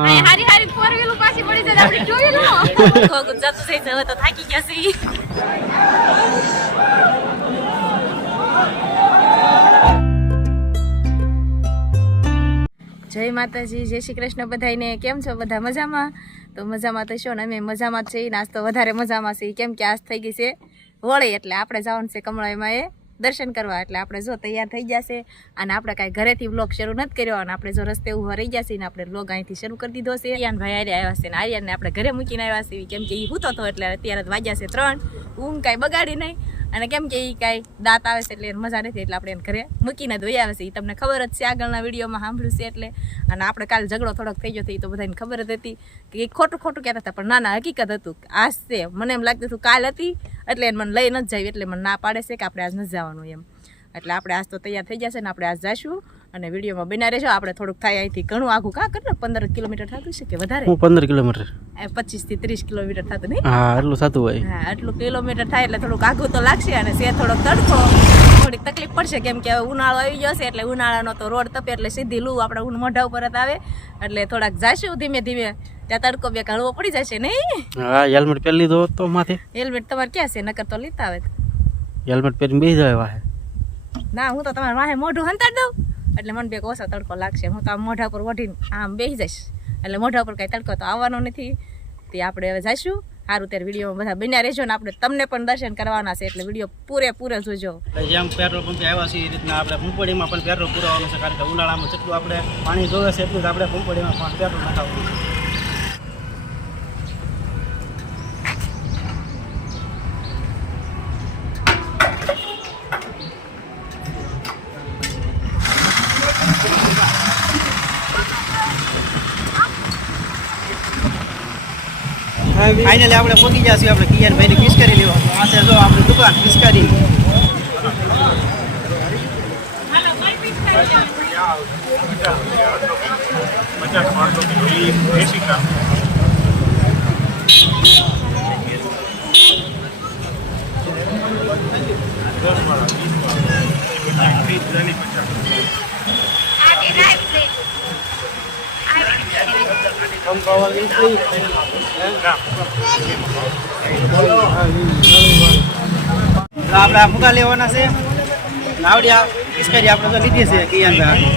હારી હારી four wheel પાછી પડી જાય આપણી ટુ વ્હીલ નો જતું થઈ જવે તો થાકી ગયા છે. જય માતાજી, જય શ્રી કૃષ્ણ બધાને. કેમ છો બધા? મજામાં? તો મજામાં તો છો ને, અમે મજામાં જ છીએ. આજ તો વધારે મજામાં છીએ કેમ કે આજ થઈ ગઈ છે હોળી, એટલે આપણે જવાનું છે કમળાઈમાં એ દર્શન કરવા. એટલે આપણે જો તૈયાર થઈ જશે અને આપણે કાંઈ ઘરેથી વ્લોગ શરૂ નથી કર્યો અને આપણે જો રસ્તે ઊભા રહી જશે ને આપણે વ્લોગ અહીંથી શરૂ કરી દીધો છે. આર્યનભાઈ આવ્યા છે ને આર્યનને આપણે ઘરે મૂકીને આવ્યા છીએ કેમ કે એ સૂતો હતો એટલે અત્યારે વાગ્યા છે 3. ઊંઘ કાંઈ બગાડી નહીં અને કેમ કે એ કાંઈ દાંત આવે છે એટલે એને મજા નથી એટલે આપણે એને ઘરે મૂકીને ધોઈ આવે છે. એ તમને ખબર જ છે, આગળના વિડીયોમાં સાંભળ્યું છે એટલે. અને આપણે કાલે ઝઘડો થોડોક થઈ ગયો હતો એ તો બધાને ખબર જ હતી કે ખોટું કહેતા હતા, પણ ના હકીકત હતું. આજ છે મને એમ લાગતું હતું કાલ હતી એટલે એને મને લઈ નથી જાય એટલે મને ના પાડે છે કે આપણે આજ નથી જવાનું એમ. એટલે આપણે આજ તો તૈયાર થઈ જશે ને આપણે આજ જઈશું અને વિડીયોમાં બના રહેજો. આપણે થોડુંક થાય અહીંથી ઘણું આઘું કેટલું 15 કિલોમીટર થતું છે કે વધારે? 15 કિલોમીટર, 25 થી 30 કિલોમીટર થતું નહીં? હા, એટલું થતું હોય. હા, એટલું કિલોમીટર થાય એટલે થોડુંક આઘું તો લાગશે અને છે થોડોક તડકો, થોડીક તકલીફ પડશે કેમ કે ઉનાળો આવી જશે એટલે ઉનાળાનો તો રોડ તપે એટલે સીધી લૂ આપણે મોઢા ઉપર જ આવે એટલે થોડાક જઈશું ધીમે ધીમે. ત્યાં તડકો બે હળવો પડી જશે નહીં? હા, હેલ્મેટ પહેરી લીધો તો માથે. હેલ્મેટ તમારે ક્યાં છે? નકર તો લીધા આવે. હેલ્મેટ પહેરીને બેસી જાય વાહે. ના, હું તો તમારે વાહે મોઢું હંતાડી દઉં એટલે મને બે ઓછો તડકો લાગશે. હું તો આમ મોઢા પર વઢીને આમ બેસી જઈશ એટલે મોઢા પર કાંઈ તડકો તો આવવાનો નથી. તે આપણે હવે જઈશું. સારું, ત્યારે વિડીયોમાં બધા બન્યા રહેજો ને આપણે તમને પણ દર્શન કરવાના છે એટલે વિડીયો પૂરેપૂરો જોજો. જેમ પેટ્રોલ પંપે આવ્યા છે એ રીતના આપણે પુંપડીમાં પણ પેટ્રોલ પુરાવાનું છે કારણ કે ઉનાળામાં જેટલું આપણે પાણી જોવે છે એટલું જ આપણે પુંપડીમાં પણ પેટ્રોલ નખાવવું છે. ફાઇનલી આપણે પહોંચી ગયા છીએ આપણે કિયાનભાઈની પિચકારી લેવા. આ છે જો આપણી દુકાન પિચકારી. આપણે ફુગા લેવાના છે. આવડ્યા પિચકારી આપણે તો લીધી છે કિયાનભાઈ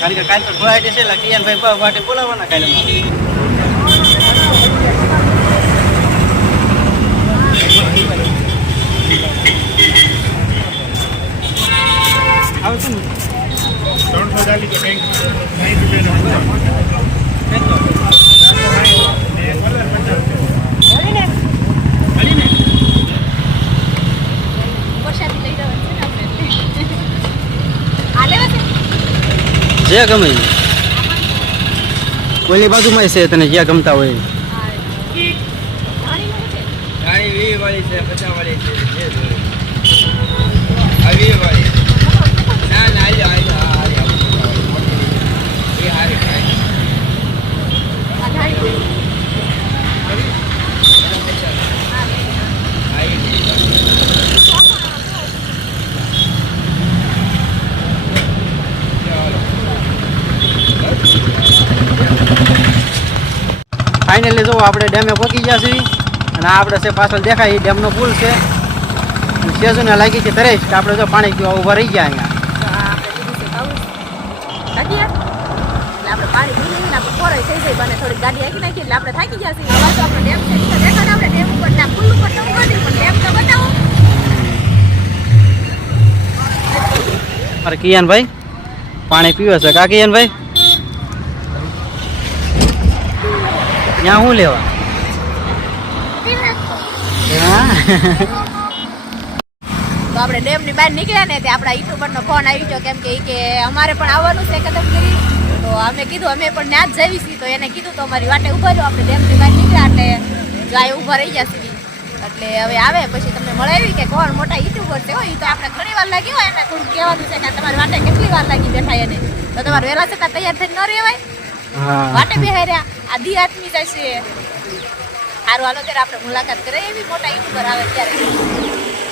કારણ કે કાલે તો ફ્લાઇટ છે એટલે કિયાનભાઈ માટે બોલાવવાના કાલે. આવે છે ને 340 તો બેંક 60 જે ગમે કોઈની બાજુમાં છે તને જ્યાં ગમતા હોય. ગાડી 20 વાળી છે, 50 વાળી છે, આ 20 વાળી. ના ના એ હારી ફાઇનલી જો આપણે ડેમે પહોંચી ગયા છીએ અને આપણે છે પાછળ દેખાય એ ડેમનો પુલ છે. સેજુને લાગી છે તરેશ કે આપણે જો પાણી પીવા ઊભા રહી ગયા અહીંયા. આપણે પાણી પીને આપણે ખોરાઈ થઈ જાય બને થોડી ગાડી આખી નાખી એટલે આપણે થાકી ગયા છીએ. હવે તો આપણે ડેમ છે દેખાડ આપણે ડેમ ઉપર ના પુલ ઉપર તો ઉભા પણ ડેમ તો બતાવો. અરે કિયાનભાઈ પાણી પીવે છે કા કિયાનભાઈ? ત્યાં શું લેવા? તો આપણે ડેમની બહાર નીકળ્યા ને તે આપણા યુટ્યુબરનો ફોન આવી ગયો કેમ કે અમારે પણ આવવાનું છે કદમગીરી. તો અમે કીધું અમે પણ ત્યાં જ જઈએ છીએ તો એને કીધું તો અમારી વાટે ઊભા રહો. આપણે ડેમની બહાર નીકળ્યા એટલે જાય ઊભા રહી જશે એટલે હવે આવે પછી તમને મળાવી કે કોણ મોટા યુટ્યુબર છે. હોય તો આપણે ઘણી વાર લાગી હોય એને થોડું કહેવાનું છે કે તમારી વાટે કેટલી વાર લાગી બેઠા એને તો તમારે વહેલા છતાં તૈયાર થઈને ન રહેવાય. વાટે બેહાઈ રહ્યા આ દી આદમી જાય છે. સારું હાલો ત્યારે આપણે મુલાકાત કરીએ એવી મોટા યુટ્યુબર આવે ત્યારે.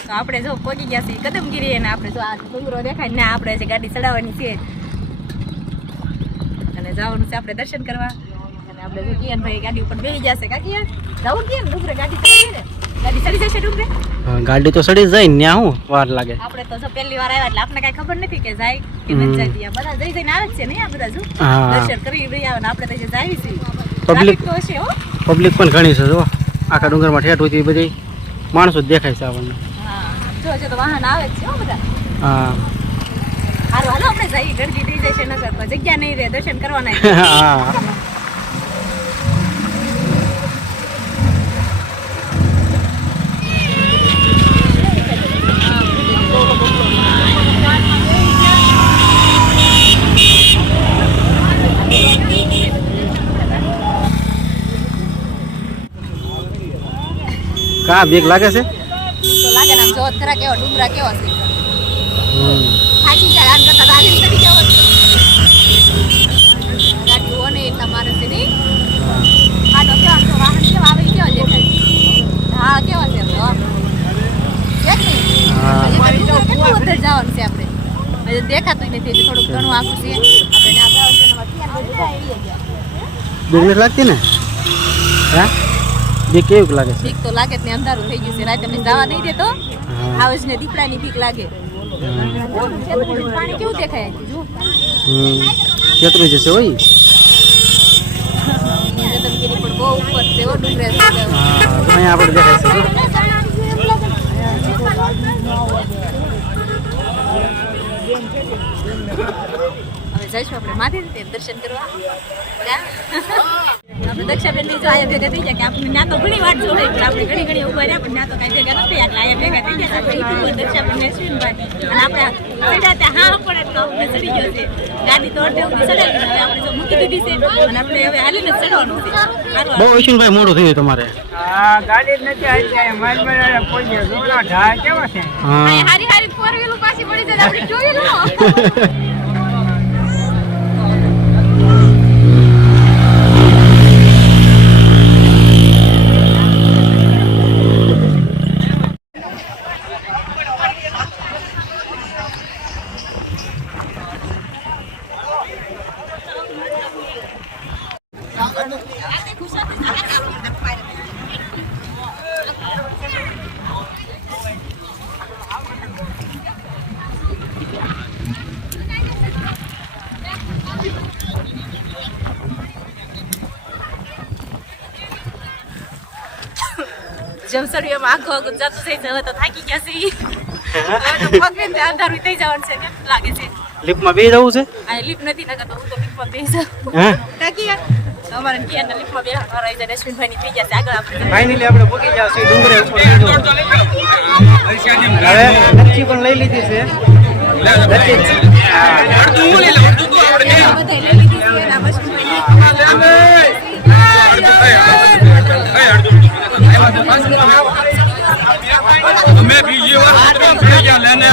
તો આપણે જો પહોંચી ગયા છીએ કદમગીરી અને આપણે જો આ ડુંગરો દેખાય ને આપણે જે ગાડી ચડાવવાની છે અને જવાનું છે આપણે દર્શન કરવા. અને આપણે જો કિયાનભાઈ ગાડી ઉપર બેસી જશે. કાકી જવું કે ડુંગરે ગાડી ચડી ને ગાડી ચડી જશે ડુંગરે. ગાડી તો ચડી જાય ને ત્યાં શું વાર લાગે. આપણે તો જો પહેલી વાર આવ્યા એટલે આપણે કઈ ખબર નથી કે જાય કે નથી જતી. બધા જઈ જઈને આવે છે ને આ બધા જો દર્શન કરી રહી આવે ને આપણે તો જાય છે. પબ્લિક તો હશે હો. પબ્લિક પણ ઘણી છે જો આખા ડુંગરમાં ઠેઠ સુધી બધી માણસો જ દેખાય છે આપણને. હા જો તો વાહન આવે છે હો બધા. હા હાલો હાલો આપણે જઈએ. ગરદી થઈ જશે નગર પર જગ્યા નહીં રહે દર્શન કરવાના. હા કા બીક લાગે છે. તો લાગે ને જોત ખરા કેવો ડુંગરા કેવો છે. થાકી જાય આમ કરતા હાલીને ચડી જાવ. ગાડી ઓને એટલા મારે છે નહીં. આડો કેવા તો વાહન કેવા આવે કેવા દેખાય. હા કેવા છે તો એક નહીં. કેટલું વધારે જવાનું છે આપણે. હજી દેખાતું નથી એટલે થોડુંક ઘણું આખું છે. આપણે ના ગાવ છે ને બધા એવી ગયા. બીક લાગતી ને. હા બીક કેવું લાગે છે. બીક તો લાગે ને અંધારું થઈ ગયું છે. રાતે અમે જવા નહીં દેતો. આવજ ને દીપડાની બીક લાગે. પાણી કેવું દેખાય જો. ખેતરું જશે હોય. જતનગીરી પણ બહુ ઉપર છે હો ડુંગરે. અહીંયા આપણે દેખાય છે. હવે જઈશું આપણે માથે દર્શન કરવા. આપણે દક્ષાબેન ની જો આયા ભેગા થઈ ગયા કે આપણે ના તો ઘણી વાત જોડે પણ આપણે ઘણી ઉભા રહ્યા પણ ના તો કઈ ભેગા નથી એટલે આયા ભેગા થઈ ગયા. દક્ષાબેન ને શ્રીનભાઈ અને આપણે ચડ્યા ત્યાં હા પડે તો આપણે ચડી ગયો છે. ગાડી તો અડધે સુધી ચડાવી દીધી. આપણે જો મૂકી દીધી છે અને આપણે હવે હાલીને ચડવાનું છે. બહુ ઈશુનભાઈ મોડું થયું તમારે. હા ગાડી જ નથી આવી જાય માલ બરાબર પહોંચે જોડા ઢા કેવા છે. હારી હારી ફોર વ્હીલ પાછી પડી જાય આપણે ટુ વ્હીલ. જમસડીઓમાં આખો આખું જતું થઈ જવું તો થાકી ગયા છે. પગને ત્યાં અંધારું થઈ જવાનું છે. કેમ લાગે છે. લિફ્ટમાં બે જવું છે. આ લિફ્ટ નથી નકર તો હું તો લિફ્ટમાં બેસી જાઉં. હે થાકી ગયા અમારે કિયાના લિફ્ટમાં બેસવા રહી જાય. અશ્વિનભાઈની થઈ જશે આગળ આપણે. ફાઇનલી આપણે પહોંચી ગયા છીએ ડુંગરે ઉપર. હવે નક્કી પણ લઈ લીધી છે. બધા લઈ લીધી છે અને हमें भी ये बात लेने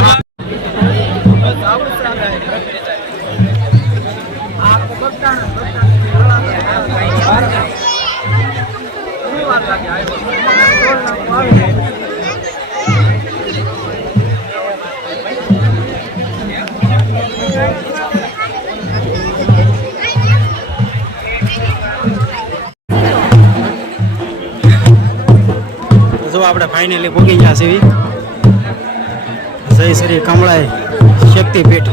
જો આપણે ફાઇનલી પહોંચી ગયા છીએ જય શ્રી કમળાઈ શક્તિપીઠ.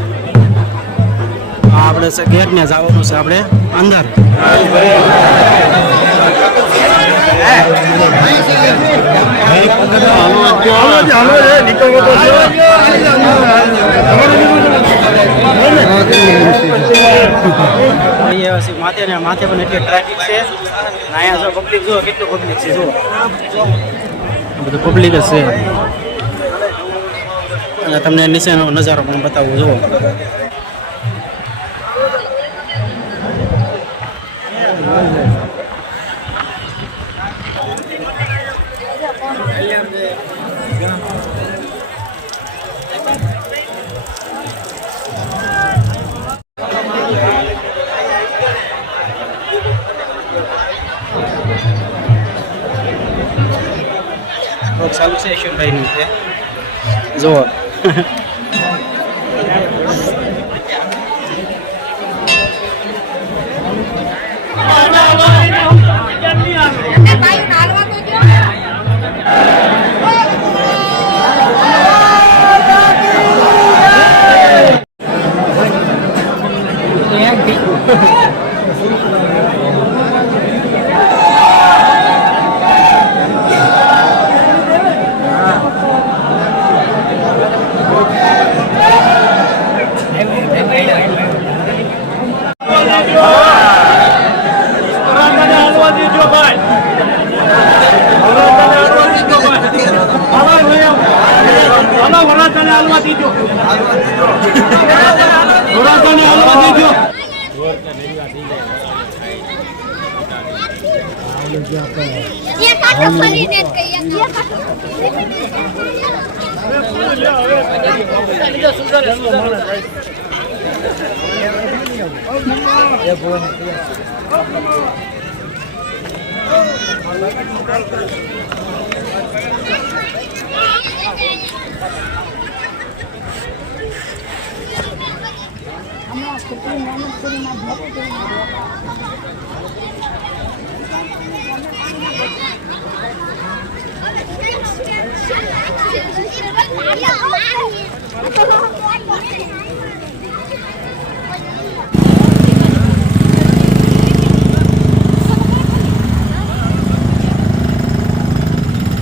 આપણે ગેટ ને જવાનું છે આપણે અંદર. માથે ને માથે પણ એટલી ટ્રાફિક છે. અહીંયા જો પબ્લિક જો કેટલું પબ્લિક છે. જો બધું પબ્લિક જ છે. અને તમને નીચેનો નજારો પણ બતાવું. જુઓ ચાલુ છે ઈશ્વરભાઈ ની છે. જુઓ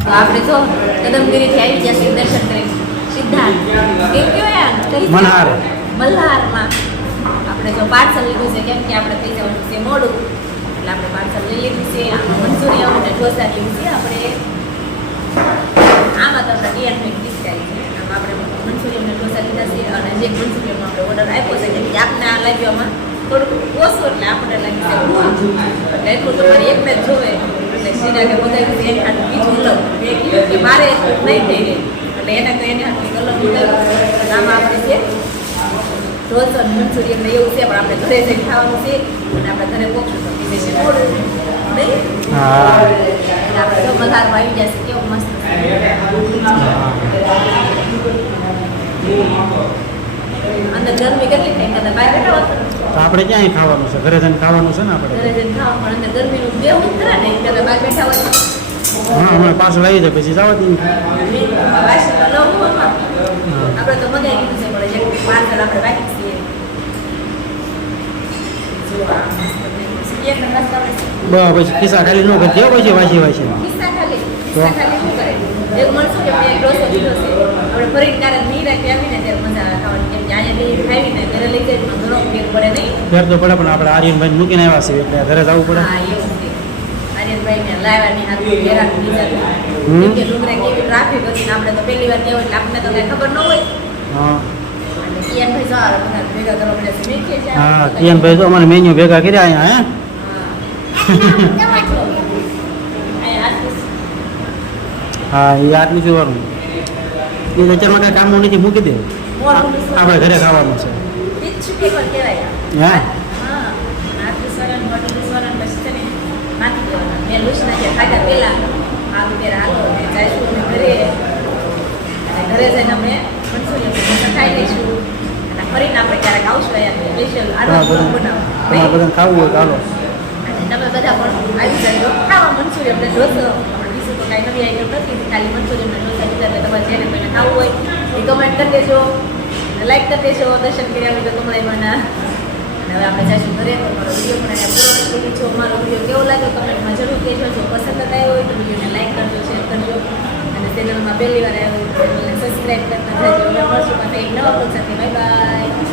તો આપણે જો કદમગીરીથી આવી ગયા છીએ દર્શન કરી સિદ્ધાર્થ કેમ કહેવાય કઈ મલ્હાર. મલ્હારમાં આપણે જો પાર્સલ લીધું છે કેમ કે આપણે થઈ જવાનું છે મોડું એટલે આપણે પાર્સલ લઈ લીધું છે આમાં મંચુરિયન અને ઢોસા લીધું છે આપણે આમાં તો આપણે ડીએનપી ડિસ્કાઈ છે આમાં આપણે મંચુરિયન અને ઢોસા લીધા છે અને જે મંચુરિયનનો આપણે ઓર્ડર આપ્યો છે કે આપને આ લાગ્યોમાં થોડુંક ઓછું એટલે આપણને લાગી છે એટલે એટલું તમારે એક મેચ જોવે એટલે સીધા કે બધા એક હાથ બીજું અલગ કે મારે નહીં થઈ ગઈ એટલે એને તો એને હાથ અલગ મંગાવ્યું આમાં આપણે છે ઢોસો મંચુરિયન ને એવું છે પણ આપણે ઘરે જઈને ખાવાનું છે અને આપણે ઘરે પહોંચશું તો બીજે છે નહીં હા એટલે આપણે જો મલ્હારમાં આવી ગયા છે કેવું મસ્ત અંદર ગરમી કેટલી થાય કદાચ બહાર બેઠા હોત તો આપણે ક્યાંય ખાવાનું છે? ઘરે જઈને ખાવાનું છે ને આપણે. ઘરે જઈને ખાવા પણ અંદર ગરમીનું બેવું જ ખરા ને કદાચ બહાર બેઠા હોય હા હમણાં પાછળ આવી જાય પછી જવા દઈએ. વાસી તો લઉં આપણે તો મગાઈ લીધું છે પણ જે પાર્સલ આપણે બાકી છીએ જો આ મસ્ત એક રસ્તા હોય પછી ખિસ્સા ખાલી ન કરતી હો પછી વાસી વાસી. કિસ્સા ખાલી શું કરે એક મળશું કે મેં ડોસો લીધો છે આપણે ફરી ક્યારેક નીરા કે આવીને ત્યારે મજા ખાવાની કેમ કે અહીંયા લઈ ખાવીને ઘરે લઈ જાય તો ઘણો ફેર પડે નહીં ફેર તો પડે પણ આપણે આર્યનભાઈ મૂકીને આવ્યા છીએ એટલે ઘરે જવું પડે. હા એવું છે આર્યનભાઈને લાવવાની હાથું હેરાન થઈ જતું કેમ કે ડુંગરા કેવી ટ્રાફિક હતી ને આપણે તો પહેલી વાર ગયા એટલે આપણને તો કઈ ખબર ન હોય હા અને કિયાનભાઈ જવા બધા ભેગા કરવા પડે છે મેં કે છે હા કિયાનભાઈ તો અમારે મેન્યુ ભેગા કર્યા અહીંયા હે. હા એ આટલું જોવાનું એ અત્યારમાં કાંઈ કામનું નથી મૂકી દે આપણે ઘરે ખાવાનું છે. હા ઘરે જઈને અમે ખાઈ લઈશું અને ફરીને આપણે ક્યારેક આવશું અહીંયા સ્પેશિયલ તમારે બધાને ખાવું હોય તો હાલો. તમે બધા પણ આવી જાય ખાવા મંચુરિયન ને ઢોસો આપણે બીજું તો કાંઈ નવી આઈટમ નથી ખાલી મંચુરિયન ને ઢોસા લીધા એટલે તમારે જેને કોઈને ખાવું હોય એ કમેન્ટ કરી દેજો લાઈક કરી દેજો દર્શન કર્યા હોય તો કમળાઈમાંના અને હવે આપણે જઈશું ઘરે તો મારો વિડીયો પણ અહીંયા પૂરો કરી દીધો. મારો વિડીયો કેવો લાગ્યો કમેન્ટમાં જરૂર કહેજો. જો પસંદ આવ્યો હોય તો વિડીયોને લાઈક કરજો શેર કરજો અને ચેનલમાં પહેલી વાર આવ્યો ચેનલને સબસ્ક્રાઈબ કરતા જજો. મળશું પાછા એક નવા બ્લોગ સાથે. Bye bye.